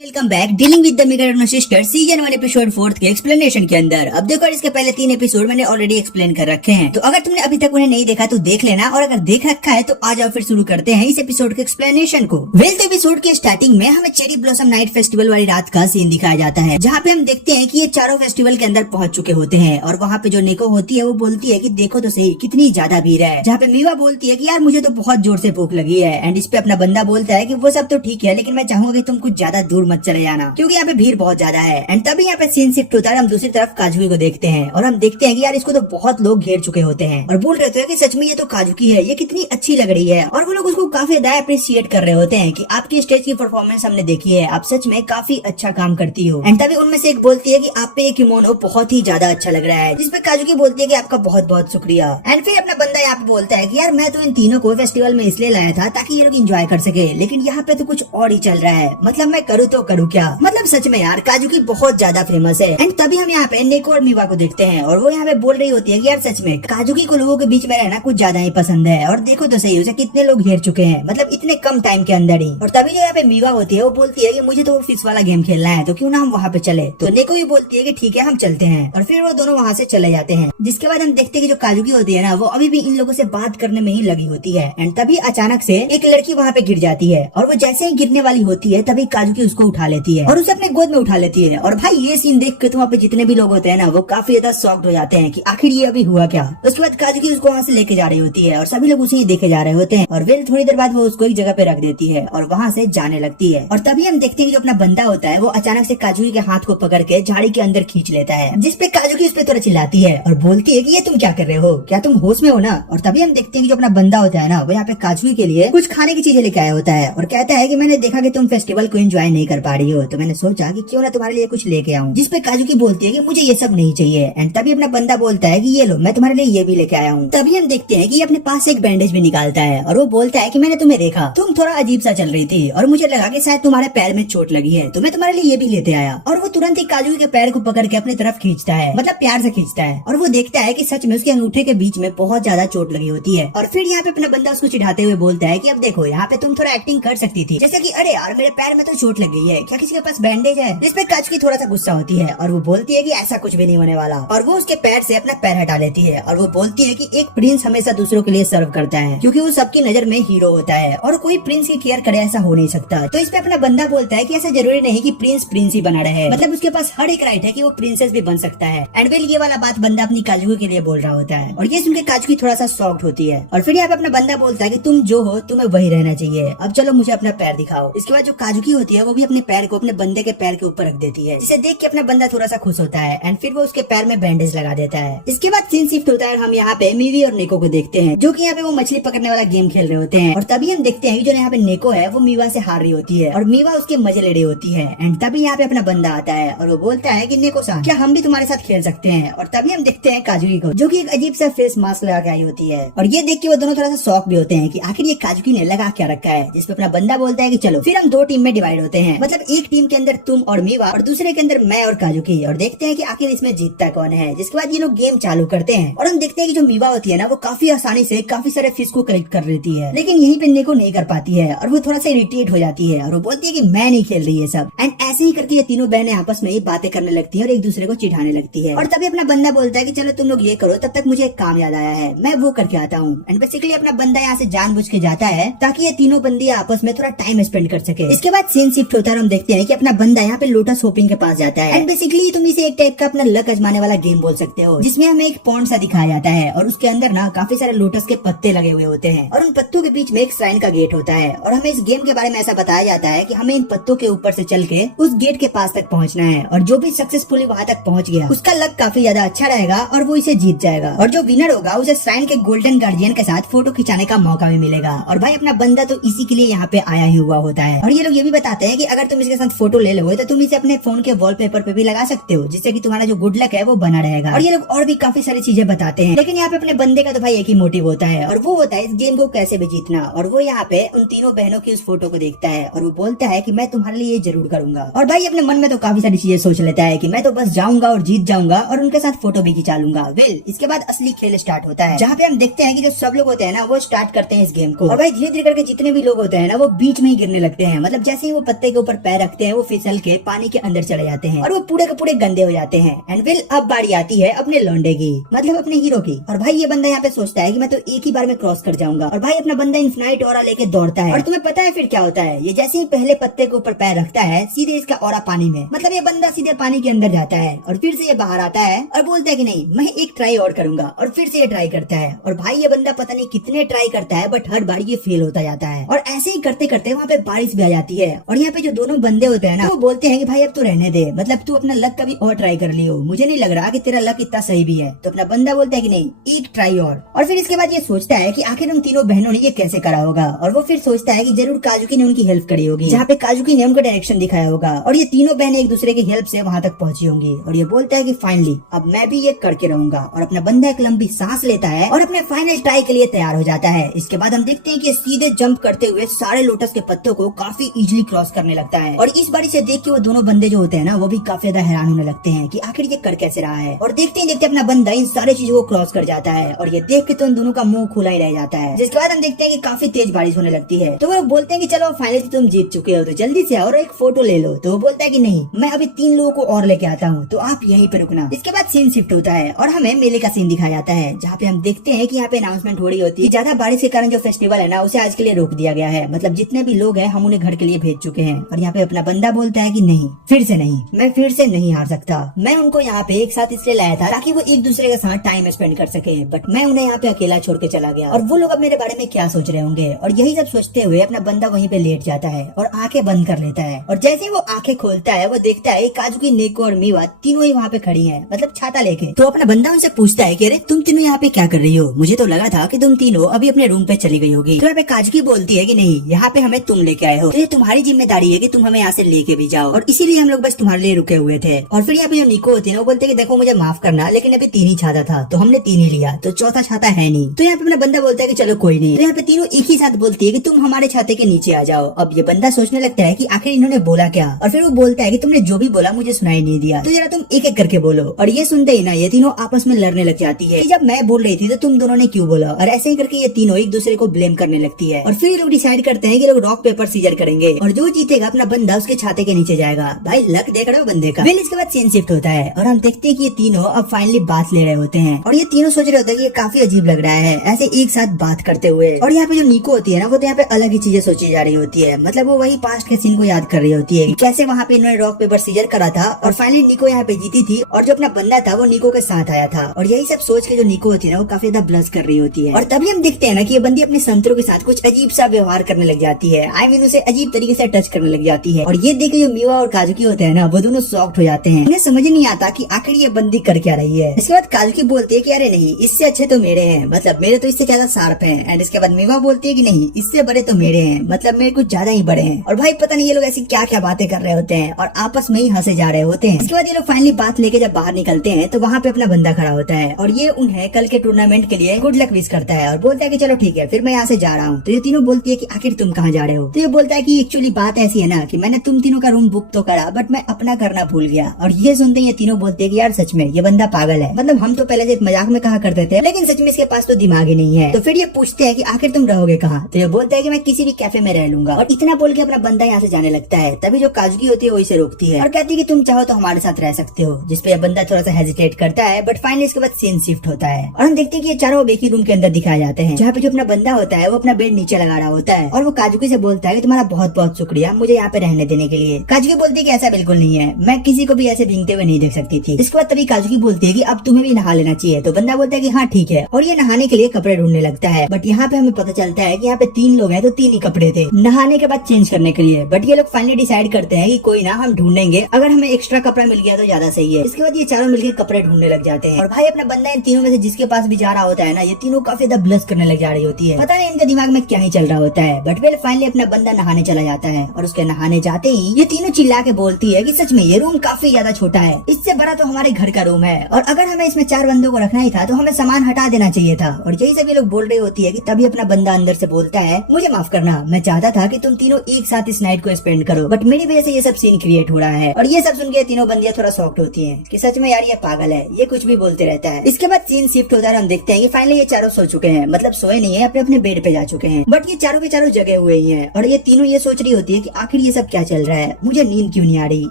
Welcome back dealing with the मिगर sister season 1 episode 4 के explanation के अंदर। अब देखो इसके पहले 3 एपिसोड मैंने ऑलरेडी एक्सप्लेन कर रखे हैं, तो अगर तुमने अभी तक उन्हें नहीं देखा तो देख लेना, और अगर देख रखा है तो आ जाओ फिर शुरू करते हैं इस एपिसोड के एक्सप्लेनेशन को। वेल्थ एपिसोड के स्टार्टिंग में हमें चेरी ब्लॉसम नाइट फेस्टिवल वाली रात का सीन दिखाया जाता है, जहाँ पे हम देखते हैं कि ये चारों फेस्टिवल के अंदर पहुंच चुके होते हैं। और वहाँ पे जो नेको होती है वो बोलती है कि देखो तो सही कितनी ज्यादा भीड़ है, जहाँ पे मीवा बोलती है कि यार मुझे तो बहुत जोर से भूख लगी है। एंड इस पे अपना बंदा बोलता है कि वो सब तो ठीक है, लेकिन मैं चाहूंगा कि तुम कुछ ज्यादा दूर मत चले जाना, क्योंकि यहाँ पे भीड़ बहुत ज्यादा है। एंड तभी यहाँ पे सीन शिफ्ट होता है, हम दूसरी तरफ काजुकी को देखते हैं और हम देखते हैं कि यार इसको तो बहुत लोग घेर चुके होते हैं और बोल रहे होते हैं कि सच में ये तो काजुकी है, ये कितनी अच्छी लग रही है। और वो लोग उसको काफी ज्यादा अप्रिशिएट कर रहे होते हैं कि आपकी स्टेज की परफॉर्मेंस हमने देखी है, आप सच में काफी अच्छा काम करती हो। एंड तभी उनमें से एक बोलती है कि आप पे ये किमोनो बहुत ही ज्यादा अच्छा लग रहा है, जिसपे काजुकी बोलती है कि आपका बहुत बहुत शुक्रिया। एंड फिर अपना बंदा यहाँ पे बोलता है कि यार मैं तो इन तीनों को फेस्टिवल में इसलिए लाया था ताकि ये लोग एंजॉय कर सके, लेकिन यहाँ पे तो कुछ और ही चल रहा है, मतलब मैं करूँ तो करूँ क्या। मतलब सच में यार काजुकी बहुत ज्यादा फेमस है। एंड तभी हम यहाँ पे नेको और मीवा को देखते हैं और वो यहाँ पे बोल रही होती है कि यार सच में काजुकी को लोगों के बीच में रहना कुछ ज्यादा ही पसंद है, और देखो तो सही उसे कितने लोग घेर चुके हैं, मतलब इतने कम टाइम के अंदर ही। और तभी जो यहाँ पे मीवा होती है वो बोलती है कि मुझे तो फिक्स वाला गेम खेलना है, तो क्यों ना हम वहाँ पे चले। तो नेको भी बोलती है कि ठीक है हम चलते हैं, और फिर वो दोनों वहाँ से चले जाते हैं। जिसके बाद हम देखते हैं कि जो काजुकी होती है ना वो अभी भी इन लोगों से बात करने में ही लगी होती है। एंड तभी अचानक से एक लड़की वहाँ पे गिर जाती है, और वो जैसे ही गिरने वाली होती है तभी काजुकी उसको उठा लेती है और उसे अपने गोद में उठा लेती है। और भाई ये सीन देख के तो वहाँ पे जितने भी लोग होते हैं ना वो काफी ज्यादा शॉक्ड हो जाते हैं कि आखिर ये अभी हुआ क्या। उसके बाद काजुकी उसको वहाँ से लेके जा रही होती है और सभी लोग उसे ही देखे जा रहे होते हैं, और वेल थोड़ी देर बाद वो उसको एक जगह पे रख देती है और वहाँ से जाने लगती है। और तभी हम देखते हैं कि जो अपना बंदा होता है वो अचानक से काजुकी के हाथ को पकड़ के झाड़ी के अंदर खींच लेता है, जिसपे काजुकी उस पे थोड़ा चिल्लाती है और बोलती है कि ये तुम क्या कर रहे हो, क्या तुम होश में हो ना। और तभी हम देखते हैं कि जो अपना बंदा होता है ना वो यहाँ पे काजुकी के लिए कुछ खाने की चीजें लेके आया होता है और कहता है कि मैंने देखा कि तुम फेस्टिवल को एंजॉय नहीं कर पा रही हो, तो मैंने सोचा कि क्यों ना तुम्हारे लिए कुछ लेके आऊं। जिसपे काजुकी बोलती है कि मुझे ये सब नहीं चाहिए। एंड तभी अपना बंदा बोलता है कि ये लो मैं तुम्हारे लिए ये भी लेके आया हूँ। तभी हम देखते हैं कि ये अपने पास एक बैंडेज भी निकालता है और वो बोलता है कि मैंने तुम्हें देखा, तुम थोड़ा अजीब सा चल रही थी और मुझे लगा कि शायद तुम्हारे पैर में चोट लगी है, तो मैं तुम्हारे लिए ये भी लेते आया। और वो तुरंत ही काजुकी के पैर को पकड़ के अपनी तरफ खींचता है, मतलब प्यार से खींचता है, और वो देखता है कि सच में उसके अंगूठे के बीच में बहुत ज्यादा चोट लगी होती है। और फिर यहाँ पे अपना बंदा उसको चिढ़ाते हुए बोलता है कि अब देखो यहाँ पे तुम थोड़ा एक्टिंग कर सकती थी, जैसे कि अरे यार मेरे पैर में तो चोट लग गई है, क्या किसी के पास बैंडेज है। जिसपे काजुकी थोड़ा सा गुस्सा होती है और वो बोलती है कि ऐसा कुछ भी नहीं होने वाला, और वो उसके पैर से अपना पैर हटा लेती है और वो बोलती है कि एक प्रिंस हमेशा दूसरों के लिए सर्व करता है, क्योंकि वो सबकी नजर में हीरो होता है और कोई प्रिंस की केयर करे ऐसा हो नहीं सकता। तो इस पे अपना बंदा बोलता है कि ऐसा जरूरी नहीं कि प्रिंस ही बना रहे, मतलब उसके पास हर एक राइट है कि वो प्रिंसेस भी बन सकता है। एंड वेल ये वाला बात बंदा अपनी काजुकी के लिए बोल रहा होता है, और ये सुनकर काजुकी थोड़ा सा शॉक्ड होती है। और फिर यहाँ पे अपना बंदा बोलता है कि तुम जो हो तुम्हें वही रहना चाहिए, अब चलो मुझे अपना पैर दिखाओ। इसके बाद जो काजुकी होती है वो भी अपने पैर को अपने बंदे के पैर के ऊपर रख देती है, जिसे देख के अपना बंदा थोड़ा सा खुश होता है। एंड फिर वो उसके पैर में बैंडेज लगा देता है। इसके बाद सीन शिफ्ट होता है और हम यहाँ पे मीवी और नेको को देखते हैं, जो कि यहाँ पे वो मछली पकड़ने वाला गेम खेल रहे होते हैं। और तभी हम देखते हैं कि जो यहाँ पे नेको है वो मीवा से हार रही होती है और मीवा उसके मजे ले रही होती है। एंड तभी यहाँ पे अपना बंदा आता है और वो बोलता है कि नेको सान क्या हम भी तुम्हारे साथ खेल सकते हैं। और तभी हम देखते हैं काजुकी को, जो कि एक अजीब सा फेस मास्क लगा के आई होती है, और ये देख के वो दोनों थोड़ा सा शॉक भी होते हैं कि आखिर ये काजुकी ने लगा क्या रखा है। जिसपे अपना बंदा बोलता है कि चलो फिर हम 2 टीम में डिवाइड होते हैं, मतलब एक टीम के अंदर तुम और मीवा और दूसरे के अंदर मैं और काजुकी, और देखते हैं कि आखिर इसमें जीतता कौन है। जिसके बाद ये लोग गेम चालू करते हैं और हम देखते हैं कि जो मीवा होती है ना वो काफी आसानी से काफी सारे फिश को कलेक्ट कर लेती है, लेकिन यहीं पे नेको नहीं कर पाती है और वो थोड़ा सा इरिटेट हो जाती है और वो बोलती है कि मैं नहीं खेल रही है सब। एंड ऐसे ही करके ये तीनों बहनें आपस में ही बातें करने लगती है और एक दूसरे को चिढ़ाने लगती है। और तभी अपना बंदा बोलता है कि चलो तुम लोग ये करो, तब तक मुझे एक काम याद आया है, मैं वो करके आता हूँ। एंड बेसिकली अपना बंदा यहाँ से जानबूझ के जाता है ताकि ये तीनों बंदी आपस में थोड़ा टाइम स्पेंड कर सके। इसके बाद सीन शिफ्ट होता है और हम देखते हैं कि अपना बंदा यहाँ पे लोटस होपिंग के पास जाता है। एंड बेसिकली तुम इसे एक टाइप का अपना लक आजमाने वाला गेम बोल सकते हो, जिसमें हमें एक पॉन्ड सा दिखाया जाता है और उसके अंदर ना काफी सारे लोटस के पत्ते लगे हुए होते हैं और उन पत्तों के बीच में एक श्राइन का गेट होता है। और हमें इस गेम के बारे में ऐसा बताया जाता है कि हमें इन पत्तों के ऊपर से चल के उस गेट के पास तक पहुंचना है, और जो भी सक्सेसफुली वहां तक पहुंच गया उसका लक काफी ज्यादा अच्छा रहेगा और वो इसे जीत जाएगा, और जो विनर होगा उसे श्राइन के गोल्डन गार्डियन के साथ फोटो खिंचाने का मौका भी मिलेगा। और भाई अपना बंदा तो इसी के लिए यहाँ पे आया ही हुआ होता है। और ये लोग ये भी बताते हैं कि अगर तुम इसके साथ फोटो ले लोगे तो तुम इसे अपने फोन के वॉलपेपर पे भी लगा सकते हो, जिससे कि तुम्हारा जो गुड लक है वो बना रहेगा। और ये लोग और भी काफी सारी चीजें बताते हैं, लेकिन यहाँ पे अपने बंदे का तो भाई एक ही मोटिव होता है और वो होता है इस गेम को कैसे भी जीतना। और वो यहाँ पे उन तीनों बहनों की उस फोटो को देखता है और वो बोलता है कि मैं तुम्हारे लिए ये जरूर करूंगा। और भाई अपने मन में तो काफी सारी चीजें सोच लेता है कि मैं तो बस जाऊंगा और जीत जाऊंगा और उनके साथ फोटो भी खिंचा लूंगा। वेल इसके बाद असली खेल स्टार्ट होता है, जहाँ पे हम देखते हैं कि जो सब लोग होते हैं ना वो स्टार्ट करते हैं इस गेम को, और भाई धीरे धीरे करके जितने भी लोग होते हैं ना वो बीच में ही गिरने लगते हैं, मतलब जैसे ही वो पत्ते के ऊपर ऊपर पैर रखते हैं वो फिसल के पानी के अंदर चले जाते हैं और वो पूरे के पूरे गंदे हो जाते हैं। एंड फिर अब बारी आती है अपने लौंडे की, मतलब अपने हीरो की। और भाई ये बंदा यहाँ पे सोचता है कि मैं तो एक ही बार में क्रॉस कर जाऊंगा, और भाई अपना बंदा इन्फिनाइट ऑरा लेके दौड़ता है। और तुम्हें पता है फिर क्या होता है, ये जैसे ही पहले पत्ते के ऊपर पैर रखता है सीधे इसका ऑरा पानी में, मतलब ये बंदा सीधे पानी के अंदर जाता है और फिर से ये बाहर आता है और बोलता है कि नहीं मैं एक ट्राई और करूंगा, और फिर से ये ट्राई करता है। और भाई ये बंदा पता नहीं कितने ट्राई करता है बट हर बार ये फेल होता जाता है। और ऐसे ही करते करते वहाँ पे बारिश भी आ जाती है। और यहाँ पे जो दोनों बंदे होते हैं ना वो बोलते हैं कि भाई अब तू रहने दे, मतलब तू अपना लक कभी और ट्राई कर लियो, मुझे नहीं लग रहा कि तेरा लक इतना सही भी है। तो अपना बंदा बोलता है कि नहीं एक ट्राई और फिर इसके बाद ये सोचता है कि आखिर उन तीनों बहनों ने ये कैसे करा होगा। और वो फिर सोचता है कि जरूर काजुकी ने उनकी हेल्प करी होगी, जहाँ पे काजुकी ने उनका डायरेक्शन दिखाया होगा और ये तीनों बहनें एक दूसरे की हेल्प से वहाँ तक पहुंची होंगी। और ये बोलता है कि फाइनली अब मैं भी ये करके रहूंगा। और अपना बंदा एक लंबी सांस लेता है और अपने फाइनल ट्राई के लिए तैयार हो जाता है। इसके बाद हम देखते हैं कि सीधे जंप करते हुए सारे लोटस के पत्तों को काफी इजीली क्रॉस करने लगता है। और इस बारी से देख के वो दोनों बंदे जो होते हैं ना वो भी काफी ज्यादा हैरान होने लगते हैं कि आखिर ये कर कैसे रहा है। और देखते ही देखते अपना बंदा इन सारी चीजों को क्रॉस कर जाता है और ये देख के तो उन दोनों का मुंह खुला ही रह जाता है। जिसके बाद हम देखते हैं कि काफी तेज बारिश होने लगती है। तो वो बोलते हैं कि चलो फाइनली तुम जीत चुके हो तो जल्दी से आओ और एक फोटो ले लो। तो वो बोलता है कि नहीं मैं अभी 3 लोगों को और लेके आता हूँ, तो आप यहीं पे रुकना। इसके बाद सीन शिफ्ट होता है और हमें मेले का सीन दिखाया जाता है, जहाँ पे हम देखते हैं कि यहाँ पे अनाउंसमेंट हो रही होती है ज्यादा बारिश के कारण जो फेस्टिवल है ना उसे आज के लिए रोक दिया गया है, मतलब जितने भी लोग हैं हम उन्हें घर के लिए भेज चुके हैं। और यहाँ पे अपना बंदा बोलता है कि नहीं फिर से नहीं, मैं फिर से नहीं हार सकता। मैं उनको यहाँ पे एक साथ इसलिए लाया था ताकि वो एक दूसरे के साथ टाइम स्पेंड कर सके, बट मैं उन्हें यहाँ पे अकेला छोड़ के चला गया और वो लोग अब मेरे बारे में क्या सोच रहे होंगे। और यही सब सोचते हुए अपना बंदा वहीं पे लेट जाता है और आंखें बंद कर लेता है। और जैसे ही वो आंखें खोलता है वो देखता है काजुकी, नेको और मीवा तीनों ही वहाँ पे खड़ी हैं, मतलब छाता लेके। तो अपना बंदा उनसे पूछता है कि अरे तुम तीनों यहाँ पे क्या कर रही हो, मुझे तो लगा था कि तुम तीनों अभी अपने रूम पे चली गई होगी। तो यहाँ पे काजुकी बोलती है कि नहीं यहाँ पे हमें तुम लेके आए हो, तो ये तुम्हारी जिम्मेदारी है कि तुम हमें यहाँ से लेके भी जाओ, और इसीलिए हम लोग बस तुम्हारे लिए रुके हुए थे। और फिर यहाँ पे जो निको होती है वो बोलते हैं कि देखो मुझे माफ करना लेकिन अभी 3 ही छाता था तो हमने 3 ही लिया, तो चौथा छाता है नहीं। तो यहाँ पे अपना बंदा बोलता है कि चलो कोई नहीं। तो यहाँ पे तीनों एक ही साथ बोलती है कि तुम हमारे छाते के नीचे आ जाओ। अब ये बंदा सोचने लगता है कि आखिर इन्होंने बोला क्या, और फिर वो बोलता है कि तुमने जो भी बोला मुझे सुनाई नहीं दिया, तो जरा तुम एक एक करके बोलो। और ये सुनते ही ना ये तीनों आपस में लड़ने लग जाती है कि जब मैं बोल रही थी तो तुम दोनों ने क्यों बोला, और ऐसे ही करके ये तीनों एक दूसरे को ब्लेम करने लगती है। और फिर लोग डिसाइड करते हैं कि लोग रॉक पेपर सीजर करेंगे और जो जीतेगा अपना बंदा उसके छाते के नीचे जाएगा। भाई लक देख रहे हो बंदे का। फिर इसके बाद सीन शिफ्ट होता है और हम देखते हैं कि ये तीनों अब फाइनली बात ले रहे होते हैं और ये तीनों सोच रहे होते हैं कि ये काफी अजीब लग रहा है ऐसे एक साथ बात करते हुए। और यहाँ पे जो निको होती है ना वो तो यहाँ पे अलग ही चीजें सोची जा रही होती है, मतलब वो वही पास्ट के सीन को याद कर रही होती है कि कैसे वहाँ पे इन्होंने रॉक पेपर सीजर करा था और फाइनली निको यहाँ पे जीती थी और जो अपना बंदा था वो निको के साथ आया था। और यही सब सोच के जो निको होती है ना वो काफी ज्यादा ब्लश कर रही होती है। और तभी हम देखते हैं ना कि ये बंदी अपने संतरों के साथ कुछ अजीब सा व्यवहार करने लग जाती है, आई मीन उसे अजीब तरीके से टच करने लग जाती है। और ये देख के जो मीवा और काजुकी होते हैं ना वो दोनों शॉक्ड हो जाते हैं, उन्हें समझ नहीं आता कि आखिर ये बंदी कर क्या रही है। इसके बाद काजुकी बोलती है कि अरे नहीं इससे अच्छे तो मेरे हैं, मतलब मेरे तो इससे ज्यादा शार्प हैं। एंड इसके बाद मीवा बोलती है कि नहीं इससे बड़े तो मेरे हैं, मतलब मेरे कुछ ज्यादा ही बड़े हैं। और भाई पता नहीं ये लोग ऐसी क्या क्या बातें कर रहे होते हैं और आपस में ही हंसे जा रहे होते हैं। इसके बाद ये लोग फाइनली बात लेके जब बाहर निकलते हैं तो वहाँ पे अपना बंदा खड़ा होता है और ये उन्हें कल के टूर्नामेंट के लिए गुड लक विश करता है और बोलता है कि चलो ठीक है फिर मैं यहाँ से जा रहा हूँ। तो ये तीनों बोलती है कि आखिर तुम कहाँ जा रहे हो। तो ये बोलता है कि एक्चुअली बात ऐसी है ना कि मैंने तुम तीनों का रूम बुक तो करा बट मैं अपना करना भूल गया। और ये सुनते ये तीनों बोलते हैं कि यार सच में ये बंदा पागल है, मतलब हम तो पहले से मजाक में कहा करते थे लेकिन सच में इसके पास तो दिमाग ही नहीं है। तो फिर ये पूछते हैं कि आखिर तुम रहोगे कहाँ। तो ये बोलता है कि मैं किसी भी कैफे में रह लूंगा। और इतना बोल के अपना बंदा यहाँ से जाने लगता है। तभी जो काजुकी होती है वो इसे रोकती है और कहती है कि तुम चाहो तो हमारे साथ रह सकते हो, जिसपे बंदा थोड़ा सा हेजिटेट करता है बट फाइनली इसके बाद सीन शिफ्ट होता है और हम देखते हैं कि ये चारों एक ही रूम के अंदर दिखाए जाते हैं, जहाँ पे जो अपना बंदा होता है वो अपना बेड नीचे लगा रहा होता है और वो काजुकी से बोलता है कि तुम्हारा बहुत बहुत शुक्रिया मुझे यहाँ पे रहने देने के लिए। काजुकी बोलती है कि ऐसा बिल्कुल नहीं है, मैं किसी को भी ऐसे भीगते हुए नहीं देख सकती थी। इसके बाद तभी काजुकी बोलती है कि अब तुम्हें भी नहा लेना चाहिए। तो बंदा बोलता है कि हाँ ठीक है और ये नहाने के लिए कपड़े ढूंढने लगता है। बट यहाँ पे हमें पता चलता है कि यहाँ पे 3 लोग हैं तो 3 ही कपड़े थे नहाने के बाद चेंज करने के लिए। बट ये लोग फाइनली डिसाइड करते हैं कि कोई ना हम ढूंढेंगे, अगर हमें एक्स्ट्रा कपड़ा मिल गया तो ज्यादा सही है। इसके बाद ये चारों मिलकर कपड़े ढूंढने लग जाते हैं और भाई अपना बंदा इन तीनों में से जिसके पास भी जा रहा होता है ना ये तीनों काफी ज्यादा ब्लश करने लग जा रही होती है, पता नहीं इनके दिमाग में क्या ही चल रहा होता है। बट वेल फाइनली अपना बंदा नहाने चला जाता है और उसके नहाने जाते ही ये तीनों चिल्ला के बोलती है कि सच में ये रूम काफी ज्यादा छोटा है, इससे बड़ा तो हमारे घर का रूम है और अगर हमें इसमें 4 बंदों को रखना ही था तो हमें सामान हटा देना चाहिए था। और यही सब ये लोग बोल रही होती है कि तभी अपना बंदा अंदर से बोलता है मुझे माफ करना, मैं चाहता था कि तुम तीनों एक साथ इस नाइट को स्पेंड करो बट मेरी वजह से ये सब सीन क्रिएट हो रहा है। और ये सब सुन के तीनों बंदियां थोड़ा शॉक्ड होती हैं कि सच में यार ये पागल है, ये कुछ भी बोलते रहता है। इसके बाद सीन शिफ्ट होता है, हम देखते हैं कि फाइनली ये चारों सो चुके हैं, मतलब सोए नहीं है, अपने अपने बेड पे जा चुके हैं बट ये चारों के चारों जगे हुए ही हैं। और ये तीनों ये सोच रही होती है कि आखिर आखिर ये सब क्या चल रहा है, मुझे नींद क्यों नहीं आ रही,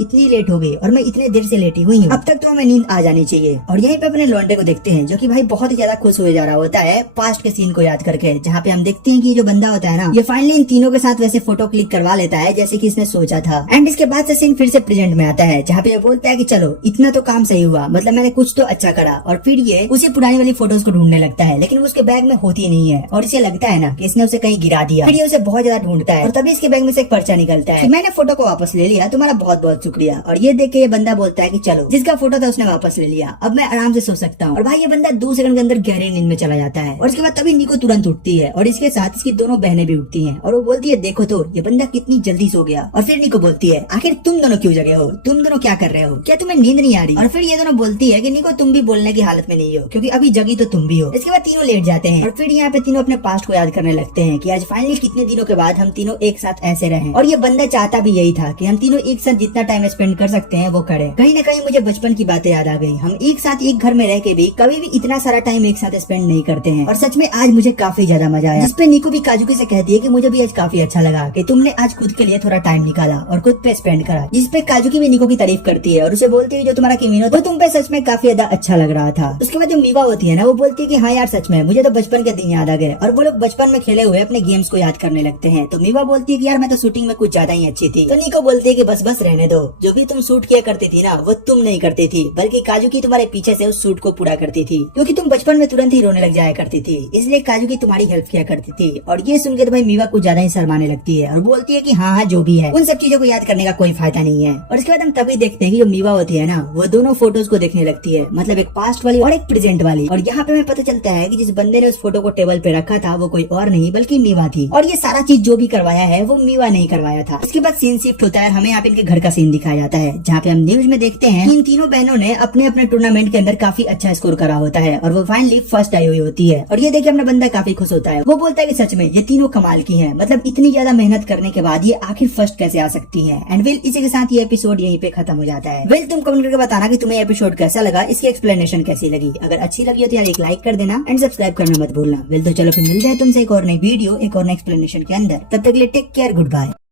इतनी लेट हो गई और मैं इतने देर से लेटी हुई हूँ, अब तक तो हमें नींद आ जानी चाहिए। और यहीं पे अपने लॉन्ड्रे को देखते हैं जो कि भाई बहुत ही ज्यादा खुश हो जा रहा होता है पास्ट के सीन को याद करके, जहाँ पे हम देखते हैं कि जो बंदा होता है ना, ये फाइनली इन तीनों के साथ वैसे फोटो क्लिक करवा लेता है जैसे कि इसने सोचा था। एंड इसके बाद से सीन फिर से प्रेजेंट में आता है जहाँ पे ये बोलता है कि चलो इतना तो काम सही हुआ, मतलब मैंने कुछ तो अच्छा करा। और फिर ये उसी पुरानी वाली फोटोज को ढूंढने लगता है, लेकिन उसके बैग में होती नहीं है और इसे लगता है ना कि इसने उसे कहीं गिरा दिया। फिर ये उसे बहुत ज्यादा ढूंढता है और तभी इसके बैग में से एक पर्चा निकलता है कि मैंने फोटो को वापस ले लिया, तुम्हारा बहुत बहुत शुक्रिया। और ये देख के ये बंदा बोलता है कि चलो जिसका फोटो था उसने वापस ले लिया, अब मैं आराम से सो सकता हूँ। और भाई ये बंदा 2 सेकंड के अंदर गहरी नींद में चला जाता है। और इसके बाद तभी निको तुरंत उठती है और इसके साथ इसकी दोनों बहनें भी उठती हैं और वो बोलती है देखो तो ये बंदा कितनी जल्दी सो गया। और फिर निको बोलती है आखिर तुम दोनों क्यों जगे हो, तुम दोनों क्या कर रहे हो, क्या तुम्हें नींद नहीं आ रही। और फिर ये दोनों बोलती है कि निको तुम भी बोलने की हालत में नहीं हो क्योंकि अभी जगी तो तुम भी हो। इसके बाद तीनों लेट जाते हैं और फिर यहाँ पे तीनों अपने पास्ट को याद करने लगते हैं कि आज फाइनली कितने दिनों के बाद हम तीनों एक साथ ऐसे रहे। और ये बंदा चाहता भी यही था कि हम तीनों एक साथ जितना टाइम स्पेंड कर सकते हैं वो करें। कहीं न कहीं मुझे बचपन की बातें याद आ गई, हम एक साथ एक घर में रह के भी कभी भी इतना सारा टाइम एक साथ स्पेंड नहीं करते हैं। और सच में आज मुझे काफी ज्यादा मजा आया। जिसपे निको भी काजुकी से कहती है कि मुझे भी आज काफी अच्छा लगा कि तुमने आज खुद के लिए थोड़ा टाइम निकाला और खुद पे स्पेंड करा। जिसपे काजुकी भी निको की तारीफ करती है और उसे बोलती है जो तुम्हारा किमीनो वो तुम पे सच में काफी ज्यादा अच्छा लग रहा था। उसके बाद जो मीवा होती है ना, वो बोलती है कि हाँ यार सच में मुझे तो बचपन के दिन याद आ गए। और वो लोग बचपन में खेले हुए अपने गेम्स को याद करने लगते हैं। तो मीवा बोलती है कि यार मैं तो शूटिंग में कुछ ज्यादा ही अच्छी थी। तो निको बोलती है कि बस बस रहने दो, जो भी तुम शूट किया करती थी ना वो तुम नहीं करती थी, बल्कि काजुकी तुम्हारे पीछे से उस शूट को पूरा करती थी, क्योंकि तुम बचपन में तुरंत ही रोने लग जाया करती थी, इसलिए काजुकी तुम्हारी हेल्प किया करती थी। और ये सुन के तो भाई मीवा कुछ ज्यादा ही शर्माने लगती है और बोलती है कि हाँ हाँ जो भी है, उन सब चीजों को याद करने का कोई फायदा नहीं है। और इसके बाद हम तभी देखते हैं कि जो मीवा होती है ना, वो दोनों फोटोज को देखने लगती है, मतलब एक पास्ट वाली और एक प्रेजेंट वाली। और यहाँ पे हमें पता चलता है कि जिस बंदे ने उस फोटो को टेबल पे रखा था वो कोई और नहीं बल्कि मीवा थी। और ये सारा चीज जो भी करवाया है वो मीवा नहीं करवाया था। इसके बाद सीन शिफ्ट होता है, हमें यहाँ पे इनके घर का सीन दिखाया जाता है, जहाँ पे हम न्यूज में देखते हैं इन तीनों बहनों ने अपने अपने टूर्नामेंट के अंदर काफी अच्छा स्कोर करा होता है और वो फाइनली फर्स्ट आई हुई होती है। और ये देखिए अपना बंदा काफी खुश होता है, वो बोलता है कि सच में ये तीनों कमाल की हैं, मतलब इतनी ज्यादा मेहनत करने के बाद ये आखिर फर्स्ट कैसे आ सकती हैं। एंड वेल इसी के साथ ये एपिसोड यहीं पे खत्म हो जाता है। वेल तुम कमेंट करके बताना कि तुम्हें एपिसोड कैसा लगा, इसकी एक्सप्लेनेशन कैसी लगी। अगर अच्छी लगी हो तो यार एक लाइक कर देना एंड सब्सक्राइब करना मत भूलना। वेल तो चलो फिर मिलते हैं तुमसे एक और नई वीडियो एक और नई एक्सप्लेनेशन के अंदर, तब तक के लिए टेक केयर, गुड बाय।